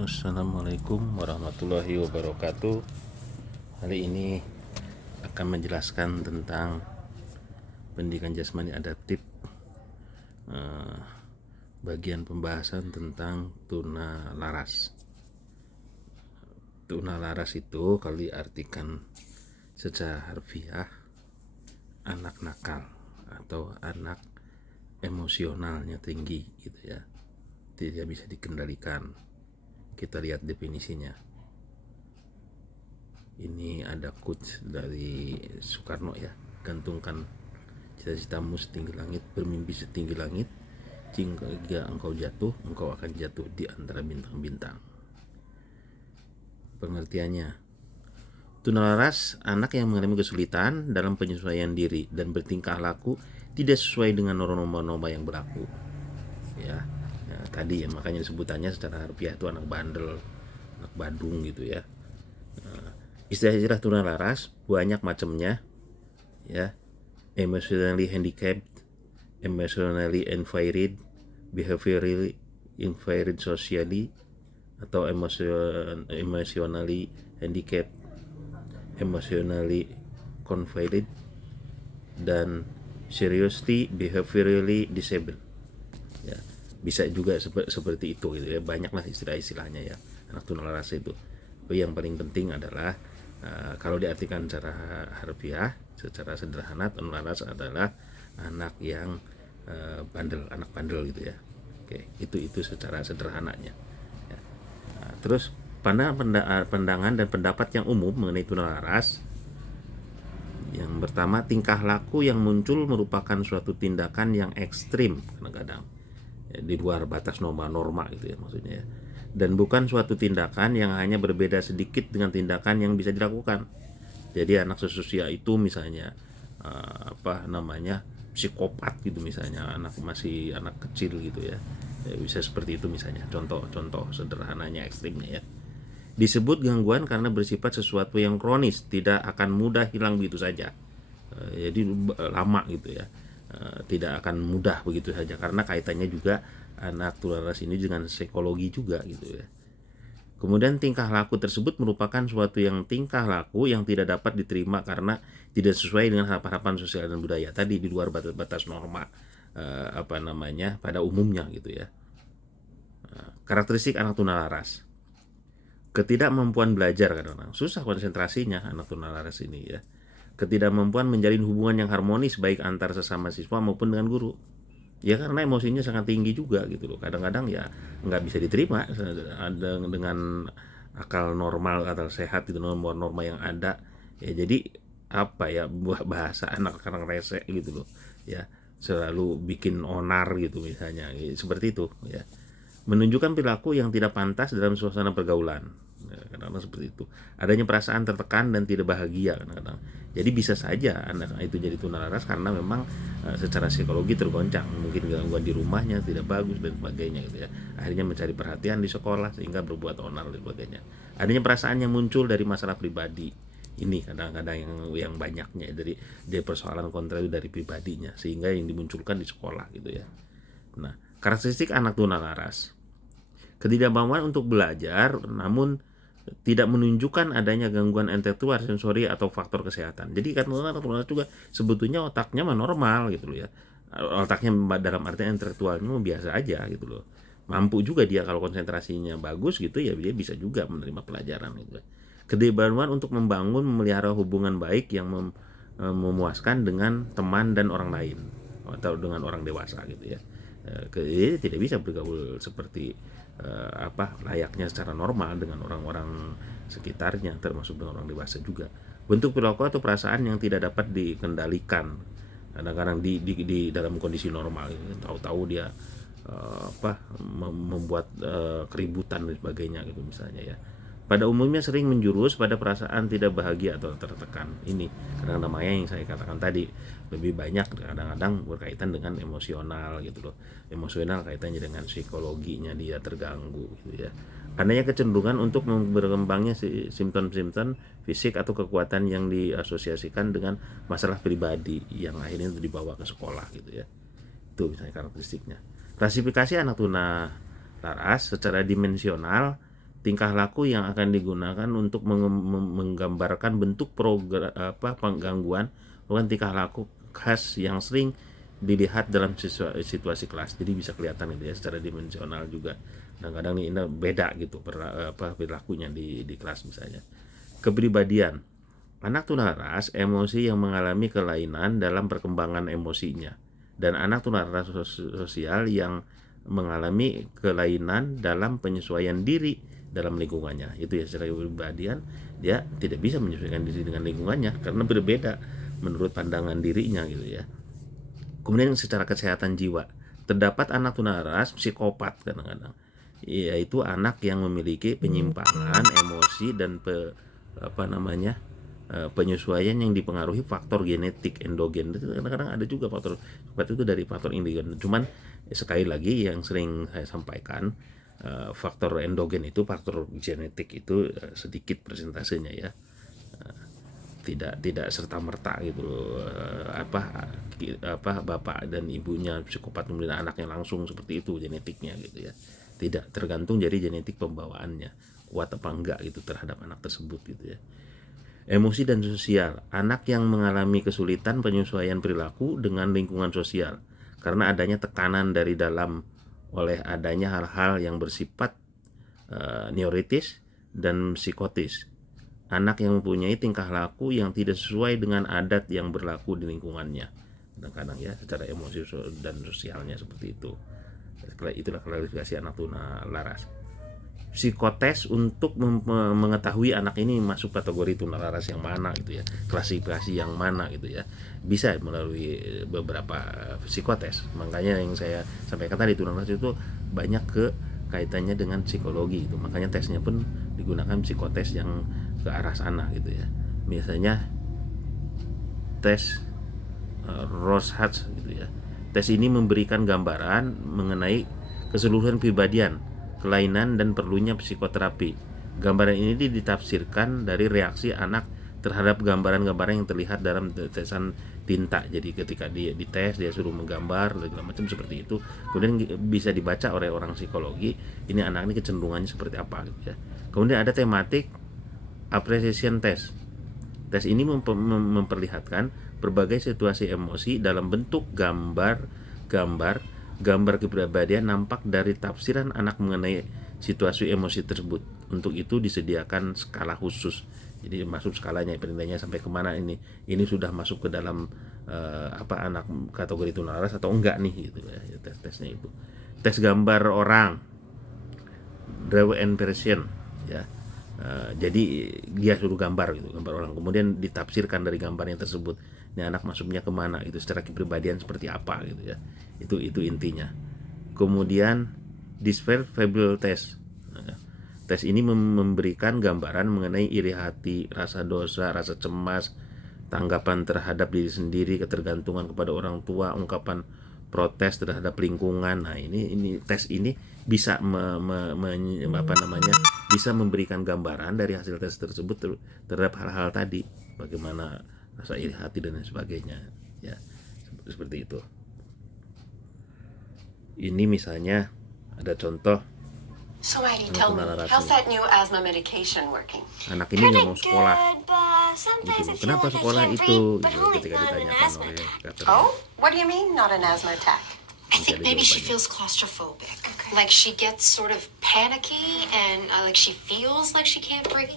Assalamualaikum warahmatullahi wabarakatuh. Hari ini akan menjelaskan tentang pendidikan jasmani adaptif, bagian pembahasan tentang tuna laras. Tuna laras itu kalau diartikan secara harfiah anak nakal atau anak emosionalnya tinggi gitu ya, tidak bisa dikendalikan. Kita lihat definisinya. Ini ada quotes dari Soekarno ya, gantungkan cita-citamu setinggi langit, bermimpi setinggi langit, jika engkau jatuh, engkau akan jatuh di antara bintang-bintang. Pengertiannya, tunalaras anak yang mengalami kesulitan dalam penyesuaian diri dan bertingkah laku tidak sesuai dengan norma-norma yang berlaku ya. Nah, tadi ya makanya sebutannya secara harfiah itu anak bandel, anak badung gitu ya. Istilah-istilah tunalaras banyak macamnya ya. Emotionally handicapped, emotionally impaired, behaviorally impaired socially, atau emotionally handicapped, emotionally confined, dan seriously behaviorally disabled ya. Bisa juga seperti itu gitu ya, banyaklah istilah-istilahnya ya anak tunalaras itu. Tapi yang paling penting adalah kalau diartikan secara harfiah, secara sederhana, tunalaras adalah anak yang bandel, anak bandel gitu ya. Oke, itu secara sederhananya ya. Terus pandangan dan pendapat yang umum mengenai tunalaras. Yang pertama, tingkah laku yang muncul merupakan suatu tindakan yang ekstrim kadang-kadang ya, di luar batas norma-norma gitu ya maksudnya ya. Dan bukan suatu tindakan yang hanya berbeda sedikit dengan tindakan yang bisa dilakukan. Jadi anak seusia itu misalnya psikopat gitu misalnya, masih anak kecil gitu ya, bisa seperti itu misalnya, contoh sederhananya, ekstrimnya ya. Disebut gangguan karena bersifat sesuatu yang kronis, tidak akan mudah hilang begitu saja. Jadi lama gitu ya, tidak akan mudah begitu saja karena kaitannya juga anak tunalaras ini dengan psikologi juga gitu ya. Kemudian tingkah laku tersebut merupakan suatu tingkah laku yang tidak dapat diterima karena tidak sesuai dengan harapan sosial dan budaya tadi, di luar batas norma pada umumnya gitu ya. Karakteristik anak tunalaras: ketidakmampuan belajar, kadang-kadang susah konsentrasinya anak tunalaras ini ya. Ketidakmampuan menjalin hubungan yang harmonis baik antar sesama siswa maupun dengan guru ya, karena emosinya sangat tinggi juga gitu loh. Kadang-kadang ya nggak bisa diterima dengan akal normal, akal sehat itu, norma-norma yang ada ya. Jadi bahasa anak-anak rese gitu loh ya, selalu bikin onar gitu misalnya, seperti itu ya. Menunjukkan perilaku yang tidak pantas dalam suasana pergaulan ya, kadang-kadang seperti itu. Adanya perasaan tertekan dan tidak bahagia kadang-kadang. Jadi bisa saja anak itu jadi tunalaras karena memang secara psikologi tergoncang, mungkin gangguan di rumahnya tidak bagus dan sebagainya gitu ya. Akhirnya mencari perhatian di sekolah sehingga berbuat onar dan sebagainya. Adanya perasaan yang muncul dari masalah pribadi, ini kadang-kadang yang banyaknya dari persoalan kontra itu dari pribadinya sehingga yang dimunculkan di sekolah gitu ya. Nah, karakteristik anak tunalaras: ketidakmampuan untuk belajar namun tidak menunjukkan adanya gangguan intelektual, sensori, atau faktor kesehatan. Jadi kan anak tunalaras juga sebetulnya otaknya mah normal gitu loh ya. Otaknya dalam artian intelektualnya biasa aja gitu loh. Mampu juga dia kalau konsentrasinya bagus gitu ya, dia bisa juga menerima pelajaran gitu. Ketidakmampuan untuk membangun, memelihara hubungan baik yang memuaskan dengan teman dan orang lain atau dengan orang dewasa gitu ya. Dia tidak bisa bergaul seperti layaknya secara normal dengan orang-orang sekitarnya, termasuk dengan orang dewasa juga. Bentuk perilaku atau perasaan yang tidak dapat dikendalikan kadang-kadang di dalam kondisi normal, tahu-tahu dia membuat keributan dan sebagainya gitu misalnya ya. Pada umumnya sering menjurus pada perasaan tidak bahagia atau tertekan. Ini kadang-kadang namanya yang saya katakan tadi, lebih banyak kadang-kadang berkaitan dengan emosional gitu loh. Emosional kaitannya dengan psikologinya dia terganggu gitu ya. Adanya kecenderungan untuk berkembangnya simptom-simptom fisik atau kekuatan yang diasosiasikan dengan masalah pribadi yang akhirnya itu dibawa ke sekolah gitu ya. Itu misalnya karakteristiknya. Klasifikasi anak tunalaras secara dimensional tingkah laku yang akan digunakan untuk menggambarkan bentuk gangguan bukan tingkah laku khas yang sering dilihat dalam situasi kelas. Jadi bisa kelihatan gitu ya secara dimensional juga. Kadang-kadang ini beda gitu perilakunya di kelas misalnya. Kepribadian. Anak tunaras emosi yang mengalami kelainan dalam perkembangan emosinya, dan anak tunaras sosial yang mengalami kelainan dalam penyesuaian diri dalam lingkungannya. Itu ya, secara kepribadian dia tidak bisa menyesuaikan diri dengan lingkungannya karena berbeda menurut pandangan dirinya gitu ya. Kemudian secara kesehatan jiwa, terdapat anak tunaras psikopat kadang-kadang, yaitu anak yang memiliki penyimpangan emosi dan penyesuaian yang dipengaruhi faktor genetik endogen. Kadang-kadang ada juga faktor seperti itu dari faktor endogen. Cuman sekali lagi yang sering saya sampaikan, faktor endogen itu, faktor genetik itu sedikit persentasenya ya, tidak serta merta gitu bapak dan ibunya psikopat kemudian anaknya langsung seperti itu genetiknya gitu ya. Tidak, tergantung dari genetik pembawaannya kuat apa enggak gitu terhadap anak tersebut gitu ya. Emosi dan sosial, anak yang mengalami kesulitan penyesuaian perilaku dengan lingkungan sosial karena adanya tekanan dari dalam oleh adanya hal-hal yang bersifat neurotis dan psikotis. Anak yang mempunyai tingkah laku yang tidak sesuai dengan adat yang berlaku di lingkungannya. Kadang-kadang ya secara emosi dan sosialnya seperti itu. Itulah klasifikasi anak tunalaras. Psikotes untuk mengetahui anak ini masuk kategori tunalaras yang mana gitu ya, klasifikasi yang mana gitu ya, bisa melalui beberapa psikotes. Makanya yang saya sampaikan tadi, tunalaras itu banyak kaitannya dengan psikologi gitu. Makanya tesnya pun digunakan psikotes yang ke arah sana gitu ya. Biasanya tes Rorschach gitu ya. Tes ini memberikan gambaran mengenai keseluruhan kepribadian, kelainan dan perlunya psikoterapi. Gambaran ini ditafsirkan dari reaksi anak terhadap gambaran-gambaran yang terlihat dalam tetesan tinta. Jadi ketika dia dites, dia suruh menggambar segala macam seperti itu. Kemudian bisa dibaca oleh orang psikologi, ini anak ini kecenderungannya seperti apa gitu ya. Kemudian ada tematik appreciation test. Tes ini memperlihatkan berbagai situasi emosi dalam bentuk gambar kepribadian nampak dari tafsiran anak mengenai situasi emosi tersebut. Untuk itu disediakan skala khusus. Jadi masuk skalanya, penilaiannya sampai kemana ini sudah masuk ke dalam anak kategori tunalaras atau enggak nih gitu ya, tesnya itu. Tes gambar orang, draw and person ya. Jadi dia suruh gambar orang, kemudian ditafsirkan dari gambarnya tersebut, ini anak masuknya kemana, itu secara kepribadian seperti apa gitu ya. Itu intinya. Kemudian disfavour test. Tes ini memberikan gambaran mengenai iri hati, rasa dosa, rasa cemas, tanggapan terhadap diri sendiri, ketergantungan kepada orang tua, ungkapan protes terhadap lingkungan. Nah, ini tes ini bisa bisa memberikan gambaran dari hasil tes tersebut terhadap hal-hal tadi, bagaimana rasa iri hati dan lain sebagainya ya, seperti itu. Ini misalnya ada contoh. So Heidi, tell me, how's that new asthma medication working? Anak ini nggak mau sekolah. Gitu. Kenapa sekolah itu? Ketika ditanyakan oleh Catherine. Oh, what do you mean not an asthma attack? I think maybe she feels claustrophobic. Okay. Like she gets sort of panicky and like she feels like she can't breathe.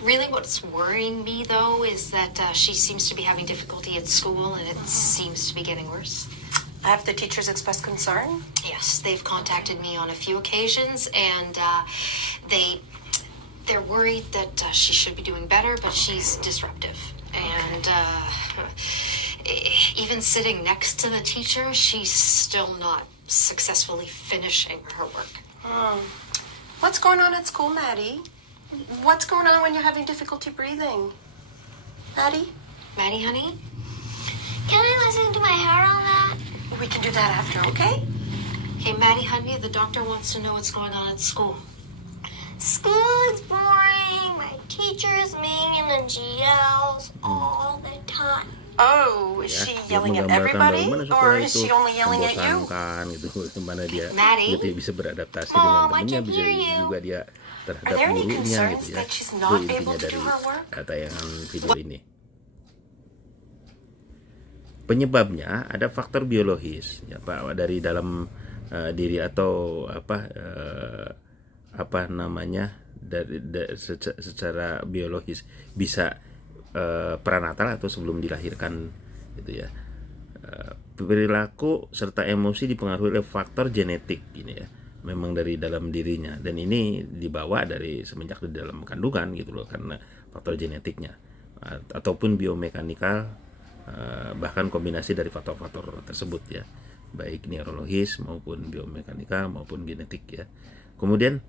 Really what's worrying me though is that she seems to be having difficulty at school and it seems to be getting worse. Have the teachers expressed concern? Yes, they've contacted me on a few occasions and they're worried that she should be doing better, but she's disruptive. And even sitting next to the teacher, she's still not successfully finishing her work. What's going on at school, Maddie? What's going on when you're having difficulty breathing? Maddie? Maddie, honey? Can I listen to my heart on that? We can do that after, okay? Hey, Maddie, honey, the doctor wants to know what's going on at school. School is boring. My teacher is mean in the GLs all the time. Oh, is ya. she Dia yelling at menggambarkan everybody? bagaimana Or sekolah is itu she only yelling at you? membosankan gitu, gimana dia Maddie? gitu, bisa beradaptasi Mom, dengan I temennya, can bisa hear you. juga dia Are terhadap there any gurunya concerns gitu ya. that she's Itu not intinya able to dari do her work? tayangan video ini. Penyebabnya ada faktor biologis ya Pak, dari dalam diri atau apa namanya secara biologis, bisa pranatal atau sebelum dilahirkan gitu ya. Perilaku serta emosi dipengaruhi oleh faktor genetik gini ya, memang dari dalam dirinya, dan ini dibawa dari semenjak di dalam kandungan gitu loh, karena faktor genetiknya ataupun biomekanikal, bahkan kombinasi dari faktor-faktor tersebut ya, baik neurologis maupun biomekanikal maupun genetik ya. Kemudian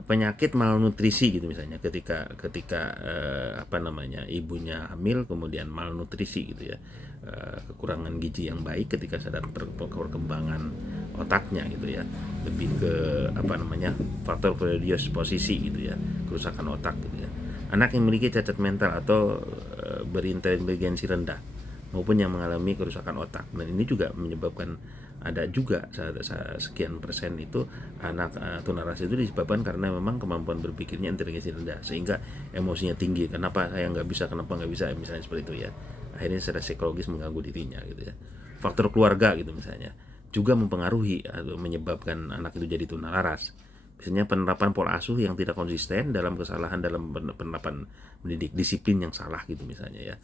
penyakit malnutrisi gitu misalnya, ketika ibunya hamil kemudian malnutrisi gitu ya, kekurangan gizi yang baik ketika sedang perkembangan otaknya gitu ya, lebih ke faktor predisposisi gitu ya, kerusakan otak gitu ya. Anak yang memiliki cacat mental atau berinteligensi rendah maupun yang mengalami kerusakan otak, dan ini juga menyebabkan ada juga sekian persen itu anak tunaras itu disebabkan karena memang kemampuan berpikirnya inteligensi rendah, sehingga emosinya tinggi. Kenapa saya nggak bisa, kenapa nggak bisa, misalnya seperti itu ya. Akhirnya secara psikologis mengganggu dirinya gitu ya. Faktor keluarga gitu misalnya juga mempengaruhi atau menyebabkan anak itu jadi tunalaras. Biasanya penerapan pola asuh yang tidak konsisten, dalam kesalahan dalam penerapan mendidik, disiplin yang salah gitu misalnya ya.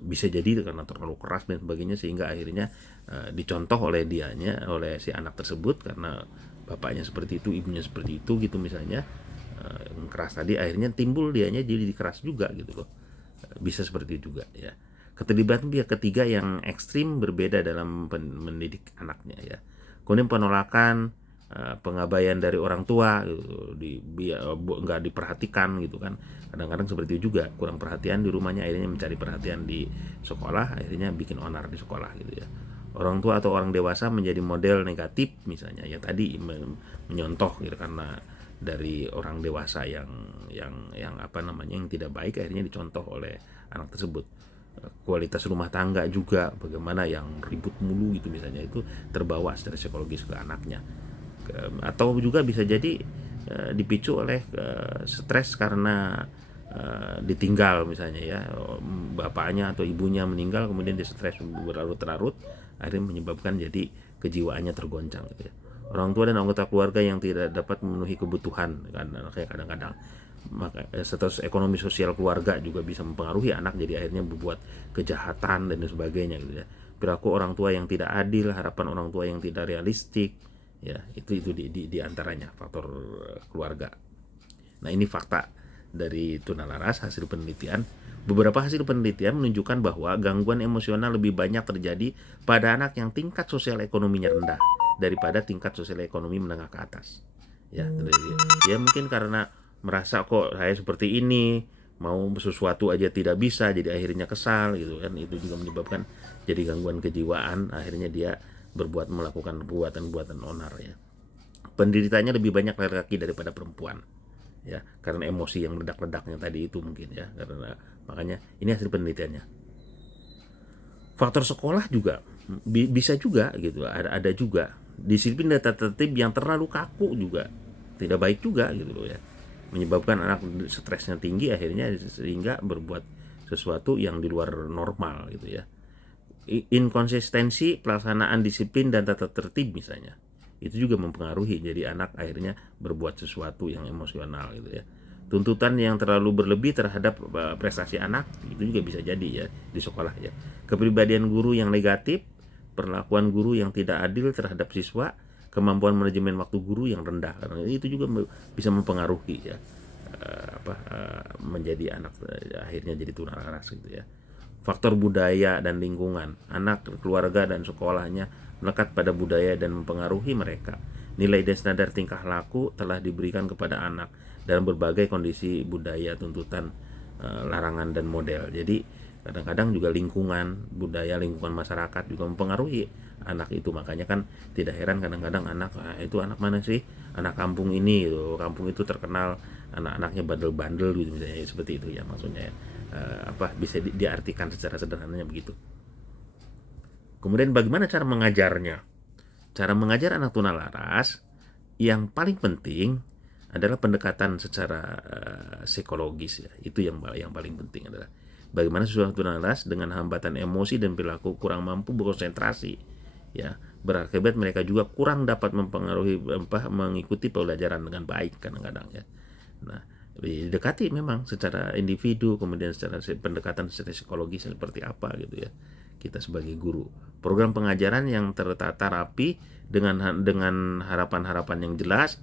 Bisa jadi karena terlalu keras dan sebagainya, sehingga akhirnya dicontoh oleh si anak tersebut, karena bapaknya seperti itu, ibunya seperti itu gitu misalnya, yang keras tadi, akhirnya timbul dianya jadi keras juga gitu loh. Bisa seperti itu juga ya. Keterlibatan pihak ketiga yang ekstrim berbeda dalam mendidik anaknya ya. Kemudian penolakan, pengabaian dari orang tua gitu, nggak diperhatikan gitu kan. Kadang-kadang seperti itu juga, kurang perhatian di rumahnya, akhirnya mencari perhatian di sekolah, akhirnya bikin onar di sekolah gitu ya. Orang tua atau orang dewasa menjadi model negatif misalnya ya, tadi menyontoh gitu, karena dari orang dewasa yang tidak baik, akhirnya dicontoh oleh anak tersebut. Kualitas rumah tangga juga, bagaimana yang ribut mulu gitu misalnya, itu terbawa secara psikologis ke anaknya. Atau juga bisa jadi dipicu oleh stres karena ditinggal misalnya ya, bapaknya atau ibunya meninggal, kemudian dia stres berlarut-larut, akhirnya menyebabkan jadi kejiwaannya tergoncang gitu ya. Orang tua dan anggota keluarga yang tidak dapat memenuhi kebutuhan kan anaknya, kadang-kadang maka status ekonomi sosial keluarga juga bisa mempengaruhi anak, jadi akhirnya berbuat kejahatan dan sebagainya gitu ya. Perilaku orang tua yang tidak adil, harapan orang tua yang tidak realistik ya, itu di antaranya faktor keluarga. Nah, ini fakta dari tunalaras hasil penelitian. Beberapa hasil penelitian menunjukkan bahwa gangguan emosional lebih banyak terjadi pada anak yang tingkat sosial ekonominya rendah daripada tingkat sosial ekonomi menengah ke atas. Ya, mungkin karena merasa kok saya seperti ini, mau sesuatu aja tidak bisa, jadi akhirnya kesal gitu kan. Itu juga menyebabkan jadi gangguan kejiwaan, akhirnya dia melakukan perbuatan onar ya. Penderitanya lebih banyak laki-laki daripada perempuan ya, karena emosi yang meledak-ledaknya tadi itu mungkin ya, karena makanya ini hasil penelitiannya. Faktor sekolah juga bisa juga gitu, ada juga disiplin dan tata tertib yang terlalu kaku juga tidak baik juga gitu loh ya, menyebabkan anak stresnya tinggi, akhirnya sehingga berbuat sesuatu yang di luar normal gitu ya. Inkonsistensi pelaksanaan disiplin dan tata tertib misalnya, itu juga mempengaruhi, jadi anak akhirnya berbuat sesuatu yang emosional gitu ya. Tuntutan yang terlalu berlebih terhadap prestasi anak, itu juga bisa jadi ya di sekolah ya. Kepribadian guru yang negatif, perlakuan guru yang tidak adil terhadap siswa, kemampuan manajemen waktu guru yang rendah, karena itu juga bisa mempengaruhi ya, menjadi anak akhirnya jadi tunalaras gitu ya. Faktor budaya dan lingkungan, anak, keluarga dan sekolahnya melekat pada budaya dan mempengaruhi mereka. Nilai dan standar tingkah laku telah diberikan kepada anak dalam berbagai kondisi budaya, tuntutan, larangan dan model. Jadi kadang-kadang juga lingkungan, budaya, lingkungan masyarakat juga mempengaruhi anak itu. Makanya kan tidak heran kadang-kadang anak, itu anak mana sih, anak kampung ini gitu. Kampung itu terkenal anak-anaknya bandel-bandel gitu misalnya, seperti itu ya maksudnya ya. bisa diartikan secara sederhananya begitu. Kemudian bagaimana cara mengajarnya? Cara mengajar anak tunalaras yang paling penting adalah pendekatan secara psikologis ya. Itu yang paling penting adalah bagaimana siswa tunalaras dengan hambatan emosi dan perilaku kurang mampu berkonsentrasi ya, berakibat mereka juga kurang dapat mengikuti pembelajaran dengan baik kadang-kadang ya. Nah, didekati memang secara individu, kemudian secara pendekatan secara psikologis seperti apa gitu ya. Kita sebagai guru, program pengajaran yang tertata rapi dengan harapan-harapan yang jelas,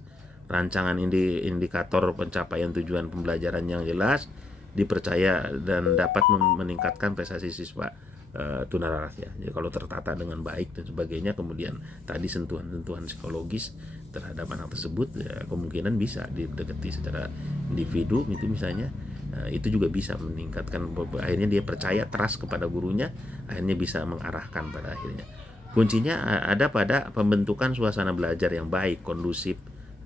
rancangan indikator pencapaian tujuan pembelajaran yang jelas, dipercaya dan dapat meningkatkan prestasi siswa tunalaras ya. Jadi kalau tertata dengan baik dan sebagainya, kemudian tadi sentuhan-sentuhan psikologis terhadap anak tersebut ya, kemungkinan bisa didekati secara individu itu misalnya. Itu juga bisa meningkatkan, akhirnya dia percaya, trust kepada gurunya, akhirnya bisa mengarahkan pada akhirnya. Kuncinya ada pada pembentukan suasana belajar yang baik, kondusif,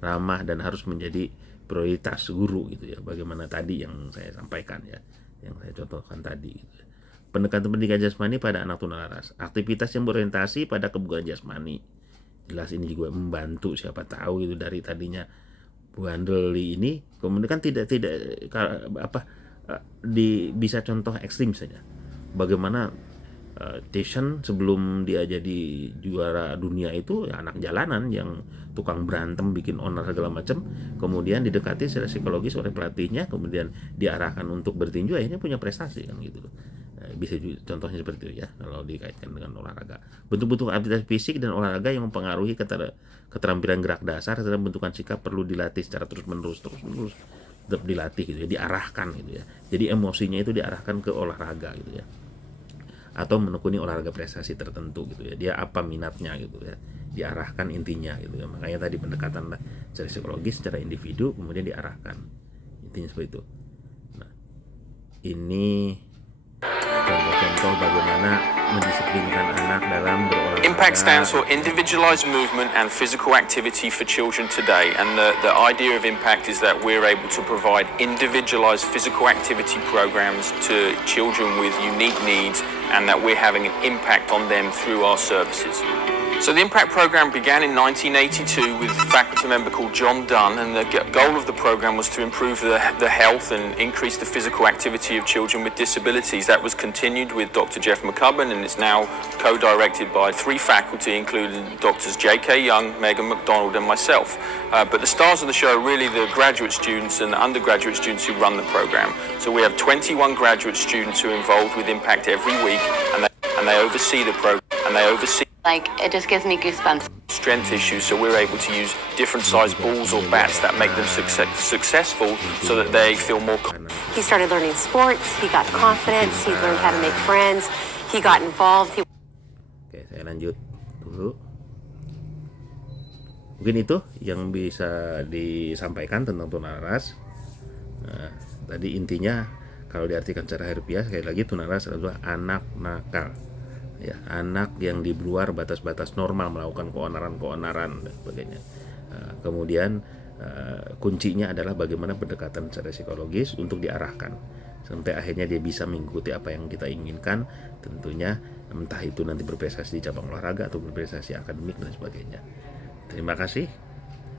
ramah, dan harus menjadi prioritas guru gitu ya. Bagaimana tadi yang saya sampaikan ya, yang saya contohkan tadi gitu. Pendekatan pendidikan jasmani pada anak tunalaras, aktivitas yang berorientasi pada kebugaran jasmani. Jelas ini juga membantu, siapa tahu itu dari tadinya bandel ini kemudian kan tidak bisa contoh ekstrim saja. Bagaimana Tyson sebelum dia jadi juara dunia itu ya anak jalanan yang tukang berantem, bikin onar segala macam, kemudian didekati secara psikologis oleh pelatihnya, kemudian diarahkan untuk bertinju, akhirnya punya prestasi kan gitu loh. Bisa juga, contohnya seperti itu ya kalau dikaitkan dengan olahraga. Bentuk-bentuk aktivitas fisik dan olahraga yang mempengaruhi keterampilan gerak dasar serta bentukan sikap perlu dilatih secara terus-menerus tetap dilatih gitu ya, diarahkan gitu ya. Jadi emosinya itu diarahkan ke olahraga gitu ya. Atau menekuni olahraga prestasi tertentu gitu ya. Dia apa minatnya gitu ya. Diarahkan intinya gitu ya. Makanya tadi pendekatan secara psikologis, secara individu, kemudian diarahkan. Intinya seperti itu. Nah, ini contoh-contoh bagaimana mendisiplinkan anak dalam berolahraga. Impact stands for Individualized Movement and Physical Activity for Children Today, and the idea of Impact is that we're able to provide individualized physical activity programs to children with unique needs, and that we're having an impact on them through our services. So the Impact program began in 1982 with a faculty member called John Dunn, and the goal of the program was to improve the health and increase the physical activity of children with disabilities. That was continued with Dr. Jeff McCubbin, and it's now co-directed by 3 faculty, including Drs. J.K. Young, Megan McDonald, and myself. But the stars of the show are really the graduate students and the undergraduate students who run the program. So we have 21 graduate students who are involved with Impact every week, and they oversee the program, and they oversee Like, it just gives me goosebumps. strength issues, so we're able to use different size balls or bats that make them successful so that they feel more He started learning sports, he got confidence, he learned how to make friends, he got involved. Oke, saya lanjut dulu. Mungkin itu yang bisa disampaikan tentang tunalaras. Nah, tadi intinya kalau diartikan secara harfiah, sekali lagi tunalaras adalah anak nakal. Ya, anak yang di luar batas-batas normal, melakukan keonaran-keonaran dan sebagainya. Kemudian kuncinya adalah bagaimana pendekatan secara psikologis untuk diarahkan sampai akhirnya dia bisa mengikuti apa yang kita inginkan, tentunya entah itu nanti berprestasi di cabang olahraga atau berprestasi akademik dan sebagainya. Terima kasih.